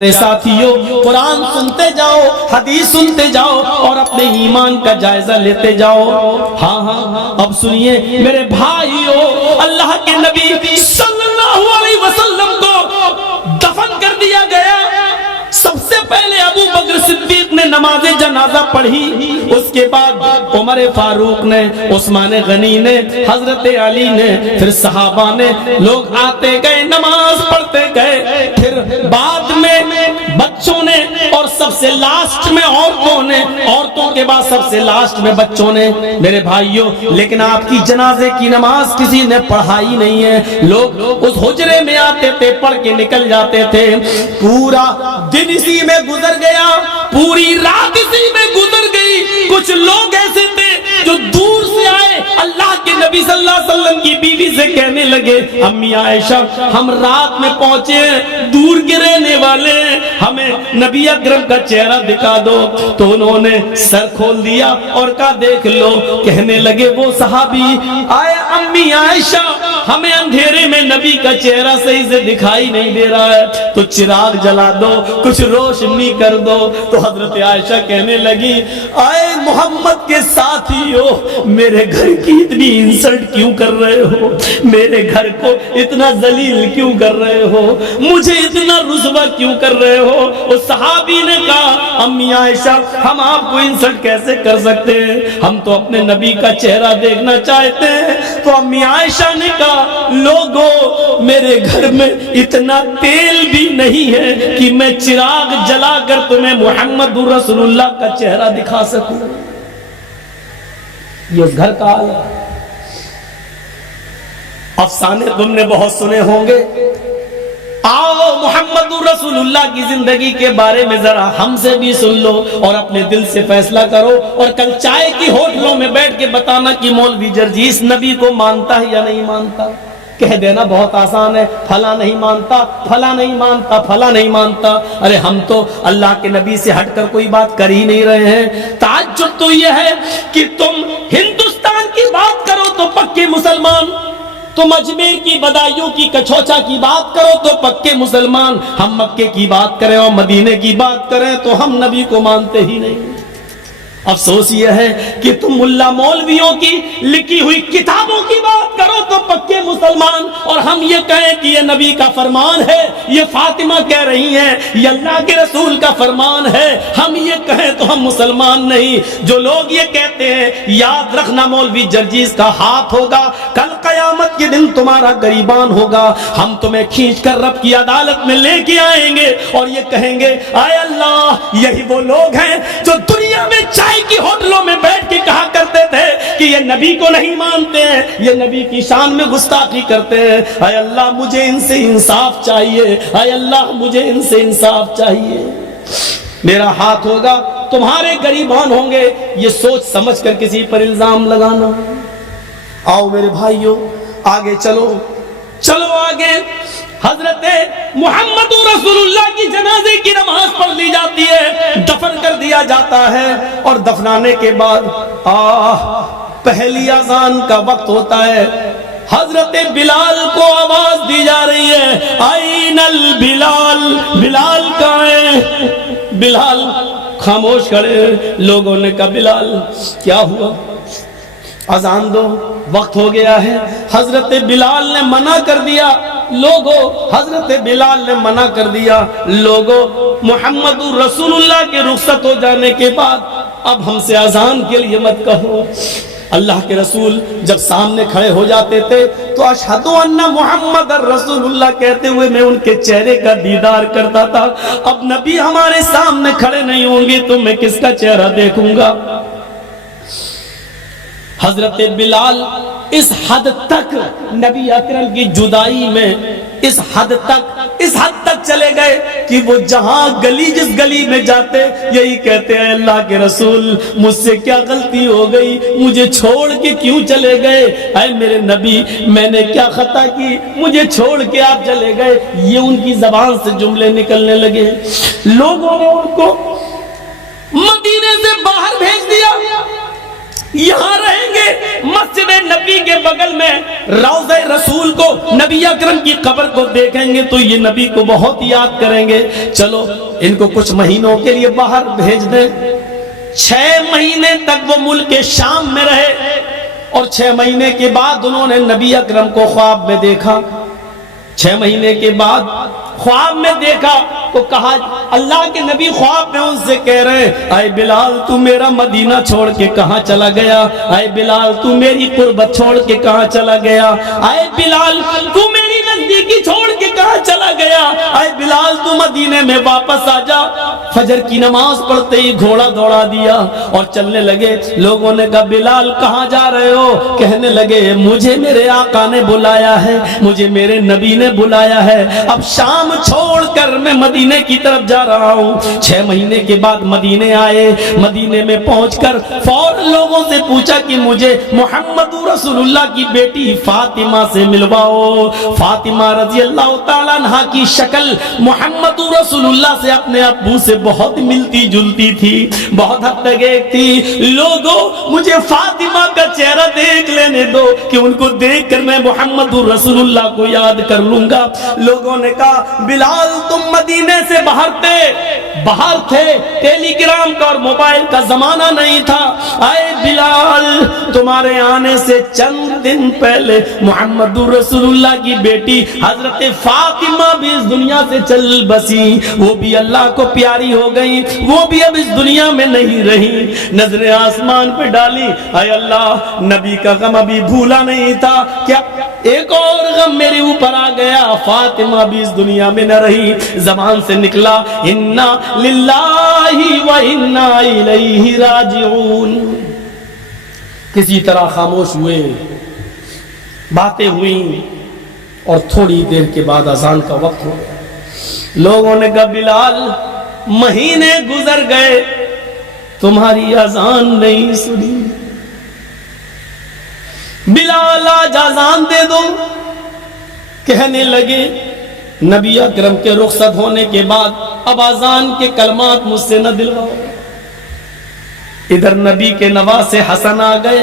ساتھیوں، قرآن سنتے جاؤ، حدیث سنتے جاؤ اور اپنے ایمان کا جائزہ لیتے جاؤ۔ ہاں اب سنیے میرے بھائیوں، اللہ کے نبی صلی اللہ علیہ وسلم کو دفن کر دیا گیا۔ سب سے پہلے ابو بکر صدیق نے نماز جنازہ پڑھی، اس کے بعد عمر فاروق نے، عثمان غنی نے، حضرت علی نے، پھر صحابہ نے، لوگ آتے گئے نماز پڑھتے گئے، پھر بعد میں بچوں نے، اور سب سے لاسٹ میں عورتوں نے، عورتوں کے بعد سب سے لاسٹ میں بچوں نے۔ میرے بھائیوں، لیکن آپ کی جنازے کی نماز کسی نے پڑھائی نہیں ہے۔ لوگ اس حجرے میں آتے تھے، پڑھ کے نکل جاتے تھے، پورا دن اسی میں گزر گیا، پوری رات اسی میں گزر گئی۔ کچھ لوگ ایسے تھے جو دور سے آئے، اللہ کے نبی صلی اللہ علیہ وسلم کی بیوی سے کہنے لگے، امی عائشہ ہم رات میں پہنچے ہیں، دور کے رہنے والے ہیں، ہمیں نبی اکرم کا چہرہ دکھا دو۔ تو انہوں نے سر کھول دیا اور کہا دیکھ لو۔ کہنے لگے وہ صحابی، آئے امی عائشہ ہمیں اندھیرے میں نبی کا چہرہ صحیح سے دکھائی نہیں دے رہا ہے، تو چراغ جلا دو، کچھ روشنی کر دو۔ تو حضرت عائشہ کہنے لگی، آئے محمد کے ساتھیو، میرے گھر کی اتنی انسلٹ کیوں کر رہے ہو؟ میرے گھر کو اتنا ذلیل کیوں کر رہے ہو؟ مجھے اتنا رسوا کیوں کر رہے ہو؟ اس صحابی نے کہا، امی عائشہ ہم آپ کو انسلٹ کیسے کر سکتے ہیں؟ ہم تو اپنے نبی کا چہرہ دیکھنا چاہتے ہیں۔ تو امی عائشہ نے کہا، لوگوں میرے گھر میں اتنا تیل بھی نہیں ہے کہ میں چراغ جلا کر تمہیں محمد رسول اللہ کا چہرہ دکھا سکوں۔ یہ اس گھر کا حال ہے۔ افسانے تم نے بہت سنے ہوں گے، آؤ محمد رسول اللہ کی زندگی کے بارے میں ذرا ہم سے بھی سن لو اور اپنے دل سے فیصلہ کرو، اور کل چائے کی ہوٹلوں میں بیٹھ کے بتانا کہ مولوی جرجیس نبی کو مانتا ہے یا نہیں مانتا۔ کہہ دینا بہت آسان ہے، پھلا نہیں مانتا، پھلا نہیں مانتا، پھلا نہیں مانتا۔ ارے ہم تو اللہ کے نبی سے ہٹ کر کوئی بات کر ہی نہیں رہے ہیں۔ تعجب تو یہ ہے کہ تم ہندوستان کی بات کرو تو پکے مسلمان، تم اجمیر کی بدایوں کی کچھوچا کی بات کرو تو پکے مسلمان، ہم مکے کی بات کریں اور مدینے کی بات کریں تو ہم نبی کو مانتے ہی نہیں۔ افسوس یہ ہے کہ تم ملا مولویوں کی لکھی ہوئی کتابوں کی بات کرو تو پکے مسلمان، اور ہم یہ کہیں کہ یہ نبی کا فرمان ہے، یہ فاطمہ کہہ رہی ہیں یہ اللہ کے رسول کا فرمان ہے، ہم یہ کہیں تو ہم مسلمان نہیں۔ جو لوگ یہ کہتے ہیں یاد رکھنا مولوی جرجیس کا ہاتھ ہوگا، کل قیامت کے دن تمہارا گریبان ہوگا، ہم تمہیں کھینچ کر رب کی عدالت میں لے کے آئیں گے اور یہ کہیں گے، اے اللہ یہی وہ لوگ ہیں جو دنیا میں چائے کی ہوٹلوں میں بیٹھ کے کہا کرتے تھے کہ یہ نبی کو نہیں مانتے ہیں، یہ نبی کی شان میں گستاخی کرتے ہیں۔ اے اللہ مجھے ان سے انصاف چاہیے، اے اللہ مجھے ان سے انصاف چاہیے۔ میرا ہاتھ ہوگا، تمہارے گریبان ہوں گے، یہ سوچ سمجھ کر کسی پر الزام لگانا۔ آؤ میرے بھائیوں آگے چلو، چلو آگے۔ حضرت محمد رسول اللہ کی جنازے کی نماز پڑھ لی جاتی ہے، دفن کر دیا جاتا ہے، اور دفنانے کے بعد پہلی اذان کا وقت ہوتا ہے۔ حضرت بلال کو آواز دی جا رہی ہے، آئین البلال، بلال کہاں ہے؟ بلال خاموش کھڑے۔ لوگوں نے کہا بلال کیا ہوا؟ اذان دو، وقت ہو گیا ہے۔ حضرت بلال نے منع کر دیا، لوگوں حضرت بلال نے منع کر دیا، لوگوں محمد رسول اللہ کے رخصت ہو جانے کے بعد اب ہم سے اذان کے لیے مت کہو۔ اللہ کے رسول جب سامنے کھڑے ہو جاتے تھے تو اشہد ان محمد رسول اللہ کہتے ہوئے میں ان کے چہرے کا دیدار کرتا تھا۔ اب نبی ہمارے سامنے کھڑے نہیں ہوں گے تو میں کس کا چہرہ دیکھوں گا؟ حضرت بلال اس حد تک نبی اکرم کی جدائی میں اس حد تک چلے گئے کہ وہ جہاں گلی جس گلی میں جاتے یہی کہتے ہیں، اللہ کے رسول مجھ سے کیا غلطی ہو گئی، مجھے چھوڑ کے کیوں چلے گئے؟ اے میرے نبی میں نے کیا خطا کی، مجھے چھوڑ کے آپ چلے گئے؟ یہ ان کی زبان سے جملے نکلنے لگے۔ لوگوں نے ان کو مدینے سے باہر بھیج دیا۔ یہاں رہیں گے مسجد نبی کے بغل میں روضہ رسول کو، نبی اکرم کی قبر کو دیکھیں گے تو یہ نبی کو بہت یاد کریں گے. چلو ان کو کچھ مہینوں کے لیے باہر بھیج دیں. 6 مہینے تک وہ ملک شام میں رہے اور 6 مہینے کے بعد انہوں نے نبی اکرم کو خواب میں دیکھا. 6 مہینے کے بعد خواب میں دیکھا تو کہا، اللہ کے نبی خواب میں ان سے کہہ رہے ہیں، اے بلال تو میرا مدینہ چھوڑ کے کہاں چلا گیا؟ اے بلال تو میری قربت چھوڑ کے کہاں چلا گیا؟ اے بلال تو میری نزدیکی چھوڑ کے کہاں چلا گیا؟ اے بلال تو مدینے میں واپس آ جا. فجر کی نماز پڑھتے ہی گھوڑا دوڑا دیا اور چلنے لگے. لوگوں نے کہا بلال کہاں جا رہے ہو؟ کہنے لگے مجھے میرے آقا نے بلایا ہے، مجھے میرے نبی نے بلایا ہے، اب شام چھوڑ کر میں مدینے کی طرف جا رہا ہوں. 6 مہینے کے بعد مدینے آئے. مدینے میں پہنچ کر فوراً لوگوں سے پوچھا کہ مجھے محمد رسول اللہ کی بیٹی فاطمہ سے ملواؤ. فاطمہ رضی اللہ تعالیٰ عنہ کی شکل محمد رسول اللہ سے اپنے ابو سے بہت ملتی جلتی تھی، بہت حد تک ایک تھی. لوگوں مجھے فاطمہ کا چہرہ دیکھ لینے دو کہ ان کو دیکھ کر میں محمد رسول اللہ کو یاد کر لوں گا. لوگوں نے کہا بلال تم مدینے سے باہر تھے، ٹیلی گرام کا اور موبائل کا زمانہ نہیں تھا. اے بلال تمہارے آنے سے چند دن پہلے محمد رسول اللہ کی بیٹی حضرت فاطمہ بھی اس دنیا سے چل بسی، وہ بھی اللہ کو پیاری ہو گئی، وہ بھی اب اس دنیا میں نہیں رہی. نظریں آسمان پہ ڈالی، اے اللہ نبی کا غم ابھی بھولا نہیں تھا، کیا ایک اور غم میرے اوپر آ گیا؟ فاطمہ بھی اس دنیا میں نہ رہی. زبان سے نکلا انا للہ و انا الیہ راجعون. کسی طرح خاموش ہوئے، باتیں ہوئیں اور تھوڑی دیر کے بعد اذان کا وقت ہو گیا. لوگوں نے کہا بلال مہینے گزر گئے تمہاری اذان نہیں سنی. بلال آج اذان دے دو. کہنے لگے نبی اکرم کے رخصت ہونے کے بعد اب اذان کے کلمات مجھ سے نہ دلواؤ. ادھر نبی کے نواسے حسن آ گئے،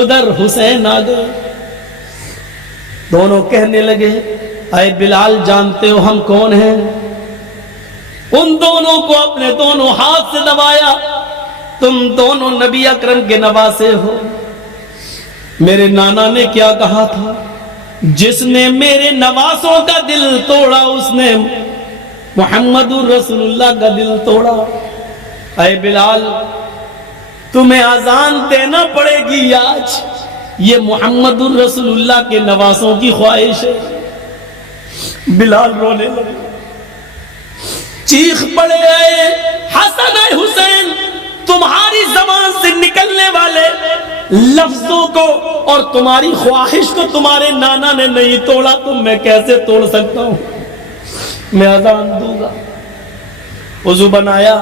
ادھر حسین آ گئے. دونوں کہنے لگے اے بلال جانتے ہو ہم کون ہیں؟ ان دونوں کو اپنے دونوں ہاتھ سے دبایا. تم دونوں نبی اکرم کے نواسے ہو. میرے نانا نے کیا کہا تھا؟ جس نے میرے نواسوں کا دل توڑا اس نے محمد رسول اللہ کا دل توڑا. اے بلال تمہیں اذان دینا پڑے گی آج، یہ محمد رسول اللہ کے نواسوں کی خواہش ہے. بلال رونے لگے، چیخ پڑے اے حسن اے حسین، تمہاری زبان سے نکلنے والے لفظوں کو اور تمہاری خواہش کو تمہارے نانا نے نہیں توڑا تو میں کیسے توڑ سکتا ہوں؟ میں اذان دوں گا. وضو بنایا،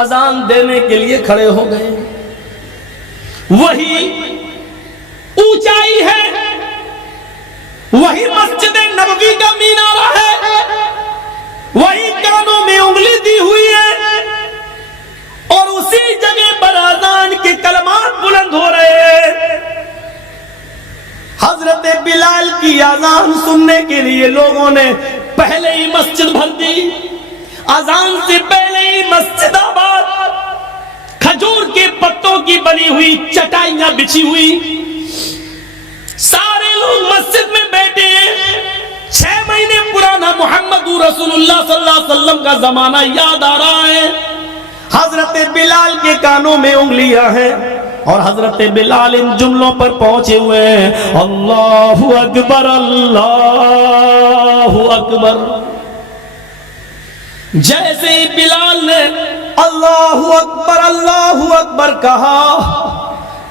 اذان دینے کے لیے کھڑے ہو گئے. وہی اونچائی ہے، وہی مسجد نبوی کا مینارہ ہے، وہی کانوں میں انگلی دی ہوئی ہے اور اسی جگہ پر اذان کے کلمات بلند ہو رہے ہیں. حضرت بلال کی اذان سننے کے لیے لوگوں نے پہلے ہی مسجد بھر دی. اذان سے پہلے ہی مسجد آباد، کھجور کے پتوں کی بنی ہوئی چٹائیاں بچھی ہوئی، سارے لوگ مسجد میں بیٹھے ہیں. 6 مہینے پرانا محمد رسول اللہ صلی اللہ علیہ وسلم کا زمانہ یاد آ رہا ہے. حضرت بلال کے کانوں میں انگلیاں ہیں اور حضرت بلال ان جملوں پر پہنچے ہوئے ہیں، اللہ اکبر اللہ اکبر. جیسے ہی بلال نے اللہ اکبر کہا،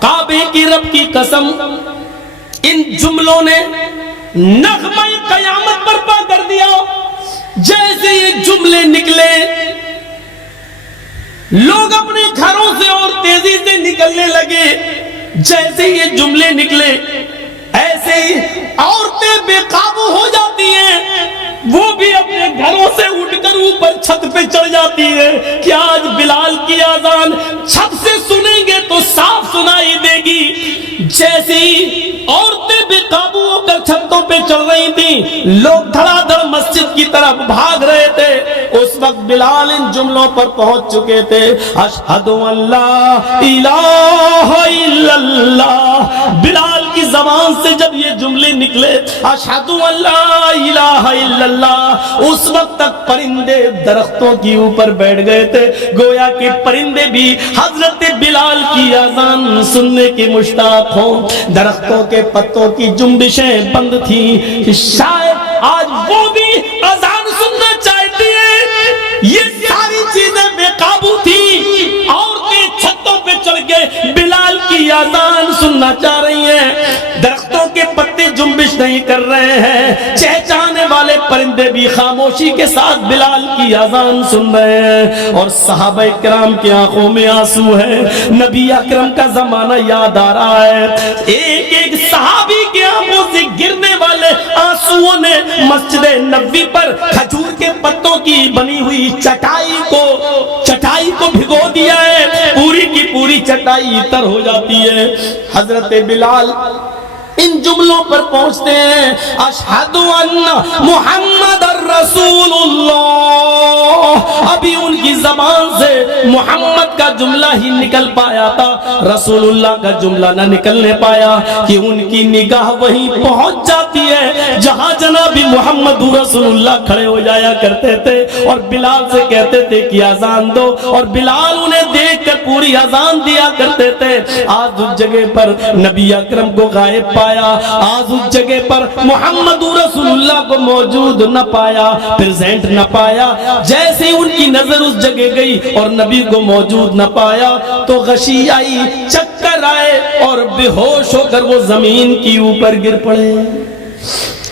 کعبے کی رب کی قسم ان جملوں نے نغمہ قیامت برپا کر دیا. جیسے یہ جملے نکلے لوگ اپنے گھروں سے اور تیزی سے نکلنے لگے. جیسے یہ جملے نکلے ایسے ہی عورتیں بے قابو ہو جاتی ہیں، وہ بھی اپنے گھروں سے اٹھ کر اوپر چھت پہ چڑھ جاتی ہے کہ آج بلال کی اذان چھت سے سنیں گے تو صاف پہ چل رہی تھی، لوگ دھڑا دھڑ مسجد کی طرف بھاگ رہے تھے، اس وقت بلال ان جملوں پر پہنچ چکے تھے، اشہد ان لا الہ الا اللہ۔ بلال کی زبان سے جب یہ جملے نکلے، اشہد ان لا الہ الا اللہ، اس وقت تک پرندے درختوں کے اوپر بیٹھ گئے تھے، گویا کہ پرندے بھی حضرت بلال کی اذان سننے کے مشتاق ہوں۔ درختوں کے پتوں کی جنبشیں بند تھیں، شاید آج وہ بھی اذان سننا چاہتی ہے۔ یہ ساری چیزیں بے قابو تھی، عورتیں چھتوں پہ چڑھ کے بلال کی اذان سننا چاہ رہی ہیں، درختوں کے پتے جنبش نہیں کر رہے ہیں، چہچہانے والے پرندے بھی خاموشی کے ساتھ بلال کی اذان سن رہے ہیں، اور صحابہ کرام کی آنکھوں میں آنسو ہے۔ نبی اکرم کا زمانہ یاد آ رہا ہے، ایک ایک صحابی کی آنکھوں سے گرنے والے آنسوؤں نے مسجد نبوی پر کھجور کے پتوں کی بنی ہوئی چٹائی کو بھگو دیا ہے، پوری کی پوری چٹائی تر ہو جاتی ہے۔ حضرت بلال ان جملوں پر پہنچتے ہیں، اشہد ان محمد الرسول اللہ۔ ابھی ان کی زبان سے محمد کا جملہ ہی نکل پایا تھا، رسول اللہ کا جملہ نہ نکلنے پایا، کہ ان کی نگاہ وہیں پہنچ جاتی ہے جہاں جناب محمد رسول اللہ کھڑے ہو جایا کرتے تھے، اور بلال سے کہتے تھے کہ اذان دو، اور بلال انہیں دیکھ کر پوری اذان دیا کرتے تھے۔ آج اس جگہ پر نبی اکرم کو غائب پایا، آج اس جگہ پر محمد رسول اللہ کو موجود نہ پایا، پریزنٹ نہ پایا۔ جیسے ان کی نظر اس جگہ گئی اور نبی کو موجود نہ پایا تو غشی آئی، چکر آئے، اور بے ہوش ہو کر وہ زمین کی اوپر گر پڑے۔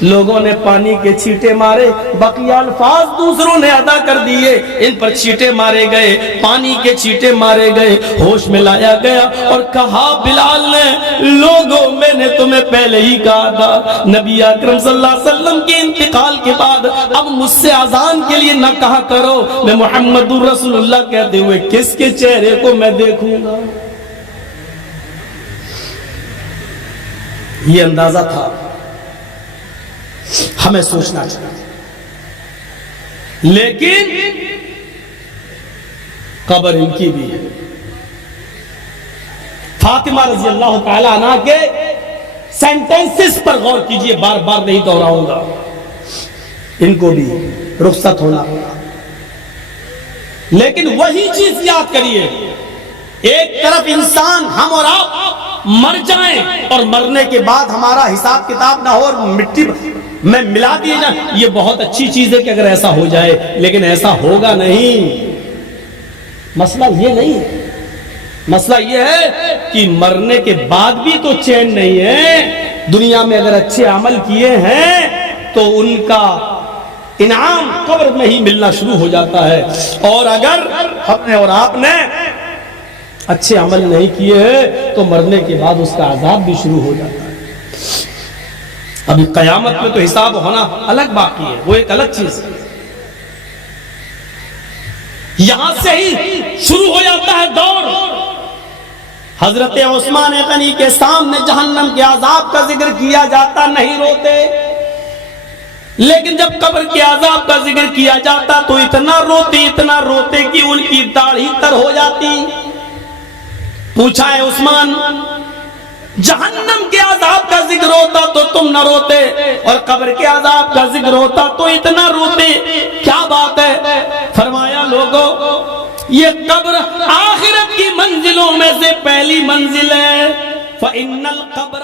لوگوں نے پانی کے چھینٹے مارے، بقیہ الفاظ دوسروں نے ادا کر دیے، ان پر چھینٹے مارے گئے، پانی کے چھینٹے مارے گئے، ہوش میں لایا گیا اور کہا بلال نے، لوگوں میں نے تمہیں پہلے ہی کہا تھا، نبی اکرم صلی اللہ علیہ وسلم کے انتقال کے بعد اب مجھ سے اذان کے لیے نہ کہا کرو، میں محمد رسول اللہ کہتے ہوئے کس کے چہرے کو میں دیکھوں گا۔ یہ اندازہ تھا، ہمیں سوچنا چاہیے، لیکن قبر ان کی بھی ہے۔ فاطمہ رضی اللہ تعالی عنہ کے سینٹنسز پر غور کیجئے، بار بار نہیں دہراؤں گا، ان کو بھی رخصت ہونا ہوگا، لیکن وہی چیز یاد کریے، ایک طرف انسان ہم اور آپ مر جائیں اور مرنے کے بعد ہمارا حساب کتاب نہ ہو اور مٹی میں ملا دیے جائیں، یہ بہت اچھی چیز ہے کہ اگر ایسا ہو جائے، لیکن ایسا ہوگا نہیں۔ مسئلہ یہ نہیں ہے، مسئلہ یہ ہے کہ مرنے کے بعد بھی تو چین نہیں ہے۔ دنیا میں اگر اچھے عمل کیے ہیں تو ان کا انعام قبر میں ہی ملنا شروع ہو جاتا ہے، اور اگر ہم نے اور آپ نے اچھے عمل نہیں کیے ہیں تو مرنے کے بعد اس کا عذاب بھی شروع ہو جاتا ہے۔ ابھی قیامت میں تو حساب ہونا الگ باقی ہے، وہ ایک الگ چیز ہے، یہاں سے ہی شروع ہو جاتا ہے دور۔ حضرت عثمان غنی کے سامنے جہنم کے عذاب کا ذکر کیا جاتا نہیں روتے، لیکن جب قبر کے عذاب کا ذکر کیا جاتا تو اتنا روتے کہ ان کی داڑھی تر ہو جاتی۔ پوچھا ہے عثمان، جہنم کے عذاب کا ذکر ہوتا تو تم نہ روتے، اور قبر کے عذاب کا ذکر ہوتا تو اتنا روتے، کیا بات ہے؟ فرمایا لوگوں، یہ قبر آخرت کی منزلوں میں سے پہلی منزل ہے، فَإِنَّ الْقَبْرَ